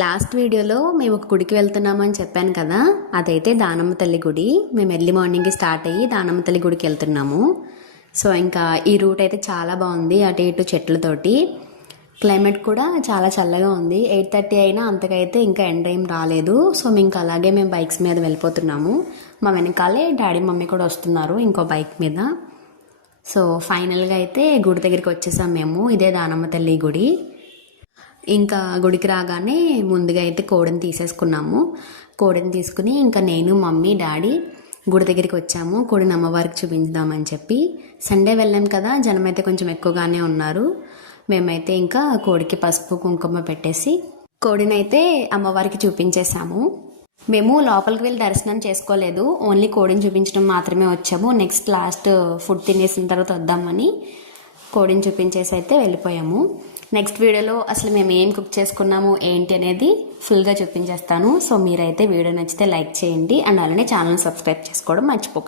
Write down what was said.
Last వీడియోలో మేము ఒక గుడికి వెళ్తున్నామని చెప్పాను కదా, అదైతే దానమ్మ తల్లి గుడి. మేము ఎర్లీ మార్నింగ్ స్టార్ట్ అయ్యి దానమ్మ తల్లి గుడికి వెళ్తున్నాము. సో ఇంకా ఈ రూట్ అయితే చాలా బాగుంది, అటు ఇటు చెట్లతోటి. క్లైమేట్ కూడా చాలా చల్లగా ఉంది. 8:30 అయినా అంతకైతే ఇంకా ఎండ ఏం రాలేదు. సో ఇంకా అలాగే మేము బైక్స్ మీద వెళ్ళిపోతున్నాము. మా వెనకాలే డాడీ మమ్మీ కూడా వస్తున్నారు ఇంకో బైక్ మీద. సో ఫైనల్గా అయితే గుడి దగ్గరికి వచ్చేసాం మేము. ఇదే దానమ్మ తల్లి గుడి. ఇంకా గుడికి రాగానే ముందుగా అయితే కోడిని తీసేసుకున్నాము. కోడిని తీసుకుని ఇంకా నేను మమ్మీ డాడీ గుడి దగ్గరికి వచ్చాము. కోడిని అమ్మవారికి చూపించుదామని చెప్పి. సండే వెళ్ళాం కదా, జనం అయితే కొంచెం ఎక్కువగానే ఉన్నారు. మేమైతే ఇంకా కోడికి పసుపు కుంకుమ పెట్టేసి కోడిని అయితే అమ్మవారికి చూపించేశాము. మేము లోపలికి వెళ్ళి దర్శనం చేసుకోలేదు, ఓన్లీ కోడిని చూపించడం మాత్రమే వచ్చాము. నెక్స్ట్ లాస్ట్ ఫుడ్ తినేసిన తర్వాత వద్దామని కోడిని చూపించేసి అయితే వెళ్ళిపోయాము. నెక్స్ట్ వీడియోలో అసలు మేము ఏం కుక్ చేసుకున్నాము ఏంటి అనేది ఫుల్గా చూపించేస్తాను. సో మీరైతే వీడియో నచ్చితే లైక్ చేయండి అండ్ అలానే ఛానల్ సబ్స్క్రైబ్ చేసుకోవడం మర్చిపోకండి.